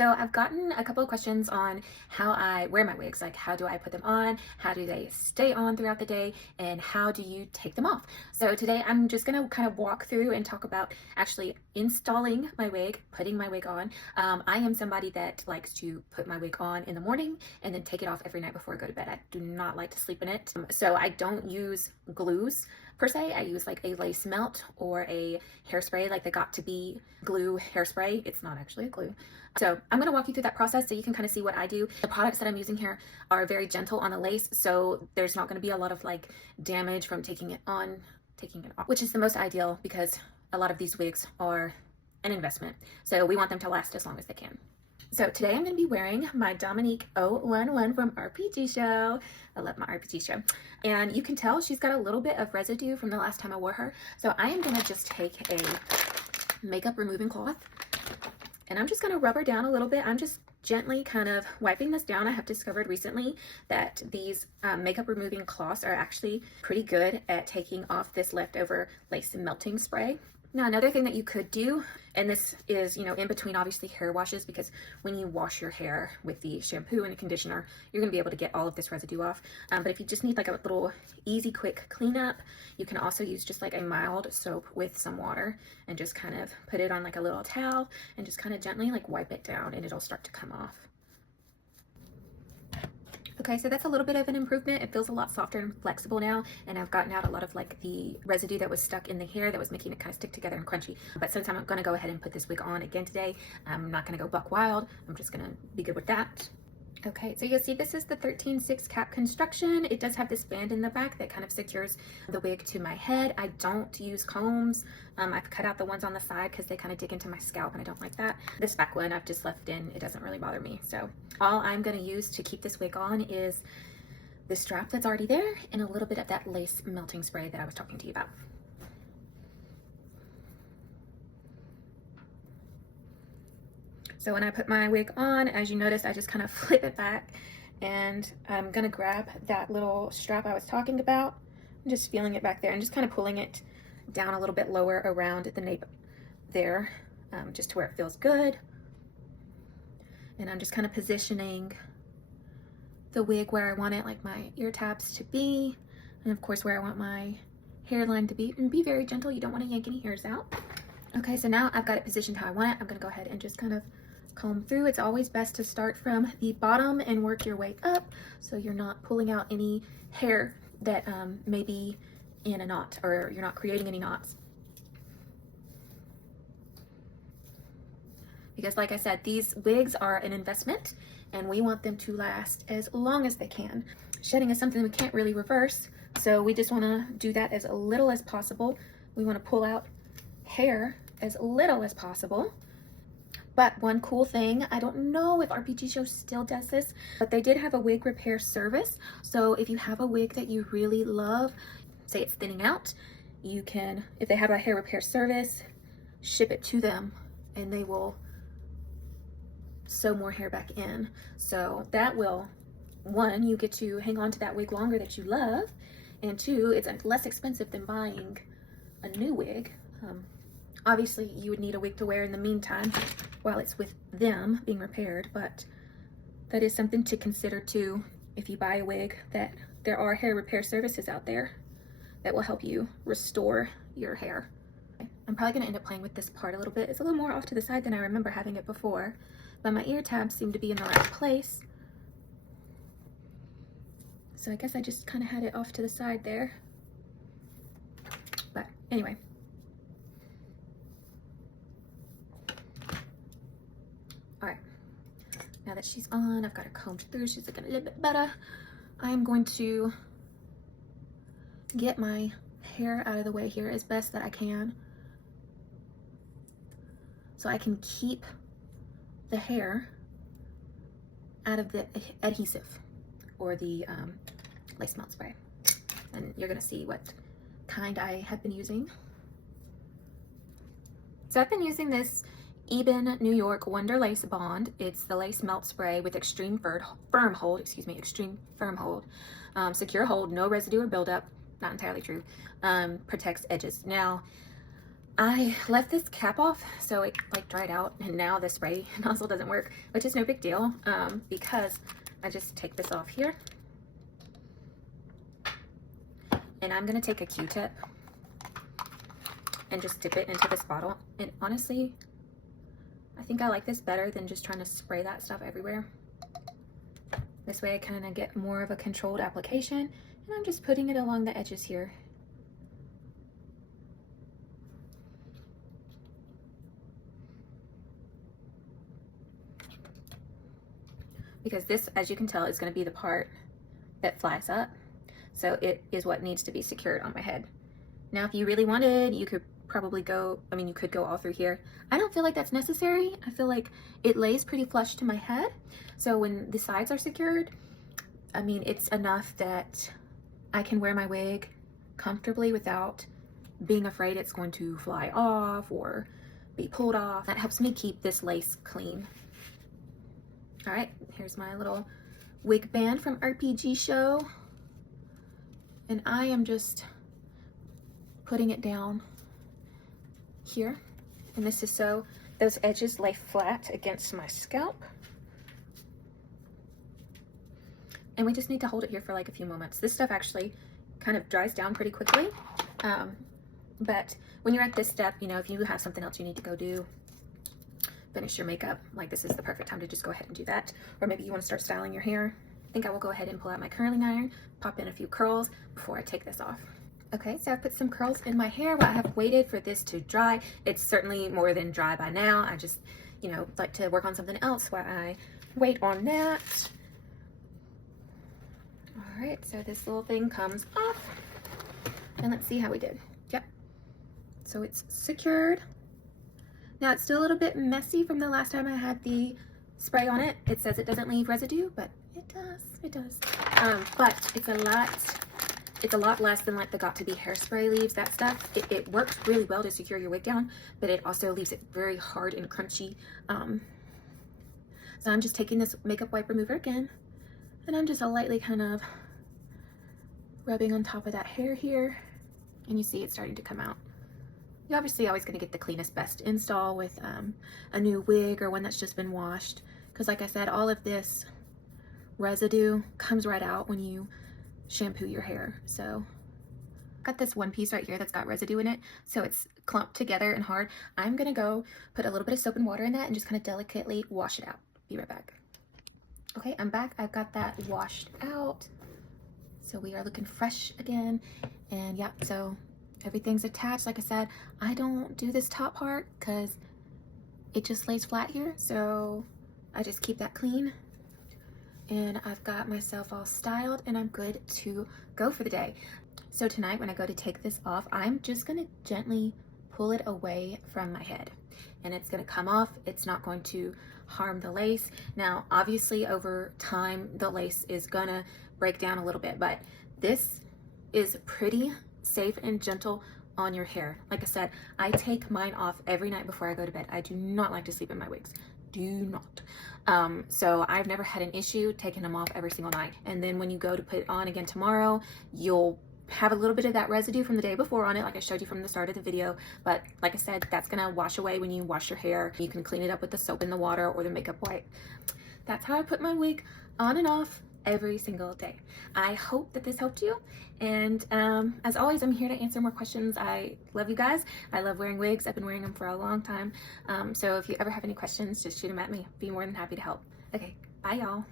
So I've gotten a couple of questions on how I wear my wigs, like how do I put them on, how do they stay on throughout the day, and how do you take them off? So today I'm just gonna kind of walk through and talk about actually installing my wig, putting my wig on. I am somebody that likes to put my wig on in the morning and then take it off every night before I go to bed. I do not like to sleep in it. So I don't use glues per se. I use like a lace melt or a hairspray, like the Got To Be glue hairspray. It's not actually a glue. So I'm going to walk you through that process so you can kind of see what I do. The products that I'm using here are very gentle on the lace, so there's not going to be a lot of like damage from taking it on, taking it off, which is the most ideal because a lot of these wigs are an investment. So we want them to last as long as they can. So today I'm going to be wearing my Dominique 011 from RPG Show. I love my RPG Show. And you can tell she's got a little bit of residue from the last time I wore her. So I am going to just take a makeup removing cloth and I'm just going to rub her down a little bit. I'm just gently kind of wiping this down. I have discovered recently that these makeup removing cloths are actually pretty good at taking off this leftover lace melting spray. Now, another thing that you could do, and this is, in between obviously hair washes, because when you wash your hair with the shampoo and the conditioner, you're going to be able to get all of this residue off. But if you just need like a little easy, quick cleanup, you can also use just like a mild soap with some water and just kind of put it on like a little towel and just kind of gently like wipe it down and it'll start to come off. Okay, so that's a little bit of an improvement. It feels a lot softer and flexible now, and I've gotten out a lot of like the residue that was stuck in the hair that was making it kind of stick together and crunchy. But since I'm gonna go ahead and put this wig on again today, I'm not gonna go buck wild. I'm just gonna be good with that. Okay, so you'll see this is the 13/6 cap construction. It does have this band in the back that kind of secures the wig to my head. I don't use combs. I've cut out the ones on the side because they kind of dig into my scalp and I don't like that. This back one I've just left in. It doesn't really bother me. So all I'm going to use to keep this wig on is the strap that's already there and a little bit of that lace melting spray that I was talking to you about. So when I put my wig on, as you notice, I just kind of flip it back and I'm gonna grab that little strap I was talking about. I'm just feeling it back there and just kind of pulling it down a little bit lower around the nape there, just to where it feels good. And I'm just kind of positioning the wig where I want it, like my ear tabs to be, and of course where I want my hairline to be. And be very gentle, you don't want to yank any hairs out. Okay, so now I've got it positioned how I want it. I'm gonna go ahead and just kind of comb through. It's always best to start from the bottom and work your way up so you're not pulling out any hair that may be in a knot, or you're not creating any knots. Because like I said, these wigs are an investment and we want them to last as long as they can. Shedding is something we can't really reverse, so we just want to do that as little as possible. We want to pull out hair as little as possible. But one cool thing, I don't know if RPG Show still does this, but they did have a wig repair service. So if you have a wig that you really love, say it's thinning out, you can, if they have a hair repair service, ship it to them and they will sew more hair back in. So that will, one, you get to hang on to that wig longer that you love, and two, it's less expensive than buying a new wig. Obviously you would need a wig to wear in the meantime while it's with them being repaired, but that is something to consider too. If you buy a wig, that there are hair repair services out there that will help you restore your hair. I'm probably going to end up playing with this part a little bit. It's a little more off to the side than I remember having it before, but my ear tabs seem to be in the right place. So I guess I just kind of had it off to the side there. But anyway. All right, now that she's on, I've got her combed through, she's looking a little bit better. I'm going to get my hair out of the way here as best that I can so I can keep the hair out of the adhesive or the lace melt spray. And you're gonna see what kind I have been using. So I've been using this Eben New York Wonder Lace Bond. It's the lace melt spray with extreme firm hold, secure hold, no residue or buildup, not entirely true, protects edges. Now, I left this cap off so it like dried out, and now the spray nozzle doesn't work, which is no big deal, because I just take this off here, and I'm gonna take a Q-tip and just dip it into this bottle. And honestly, I think I like this better than just trying to spray that stuff everywhere. This way I kind of get more of a controlled application, and I'm just putting it along the edges here. Because this, as you can tell, is going to be the part that flies up. So it is what needs to be secured on my head. Now, if you really wanted, you could probably go, I mean, you could go all through here. I don't feel like that's necessary. I feel like it lays pretty flush to my head. So when the sides are secured, I mean, it's enough that I can wear my wig comfortably without being afraid it's going to fly off or be pulled off. That helps me keep this lace clean. All right, here's my little wig band from RPG Show. And I am just putting it down here. And this is so those edges lay flat against my scalp. And we just need to hold it here for like a few moments. This stuff actually kind of dries down pretty quickly. But when you're at this step, you know, if you have something else you need to go do, finish your makeup, like this is the perfect time to just go ahead and do that. Or maybe you want to start styling your hair. I think I will go ahead and pull out my curling iron, pop in a few curls before I take this off. Okay, so I put some curls in my hair while I have waited for this to dry. It's certainly more than dry by now. I just, you know, like to work on something else while I wait on that. All right, so this little thing comes off, and let's see how we did. Yep, so it's secured. Now it's still a little bit messy from the last time I had the spray on it. It says it doesn't leave residue, but it does. But it's a lot less than like the Got To Be hairspray leaves that stuff. It works really well to secure your wig down, but it also leaves it very hard and crunchy. So I'm just taking this makeup wipe remover again, and I'm just lightly kind of rubbing on top of that hair here, and you see it's starting to come out. You're obviously always going to get the cleanest, best install with a new wig or one that's just been washed, because like I said, all of this residue comes right out when you shampoo your hair. So I've got this one piece right here that's got residue in it, so it's clumped together and hard. I'm gonna go put a little bit of soap and water in that and just kind of delicately wash it out. Be right back. Okay, I'm back. I've got that washed out, so we are looking fresh again. And yeah, so everything's attached. Like I said, I don't do this top part because it just lays flat here, so I just keep that clean. And I've got myself all styled and I'm good to go for the day. So tonight when I go to take this off, I'm just gonna gently pull it away from my head, and it's gonna come off. It's not going to harm the lace. Now obviously over time the lace is gonna break down a little bit, but this is pretty safe and gentle on your hair. Like I said, I take mine off every night before I go to bed. I do not like to sleep in my wigs. Do not. So I've never had an issue taking them off every single night. And then when you go to put it on again tomorrow, you'll have a little bit of that residue from the day before on it, like I showed you from the start of the video. But like I said, that's gonna wash away when you wash your hair. You can clean it up with the soap in the water or the makeup wipe. That's how I put my wig on and off every single day. I hope that this helped you, and as always, I'm here to answer more questions. I love you guys. I love wearing wigs. I've been wearing them for a long time, so if you ever have any questions, just shoot them at me. Be more than happy to help. Okay, bye y'all.